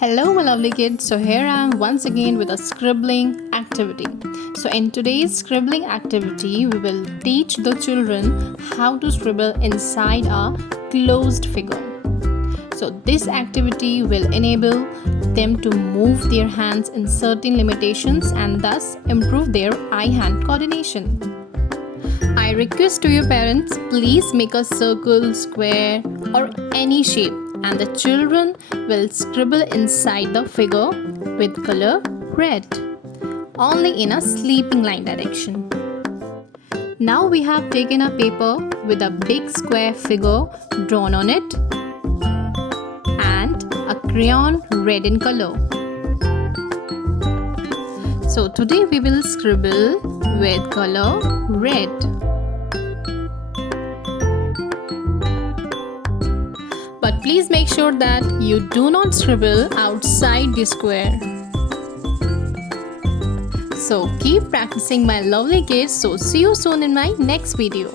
Hello my lovely kids, so here I am once again with a scribbling activity. So in today's scribbling activity, we will teach the children how to scribble inside a closed figure. So this activity will enable them to move their hands in certain limitations and thus improve their eye-hand coordination. I request to your parents, please make a circle, square or any shape and the children will scribble inside the figure with color red, only in a sleeping line direction. Now we have taken a paper with a big square figure drawn on it and a crayon red in color. So today we will scribble with color red. But please make sure that you do not scribble outside the square. So keep practicing my lovely kids. So see you soon in my next video.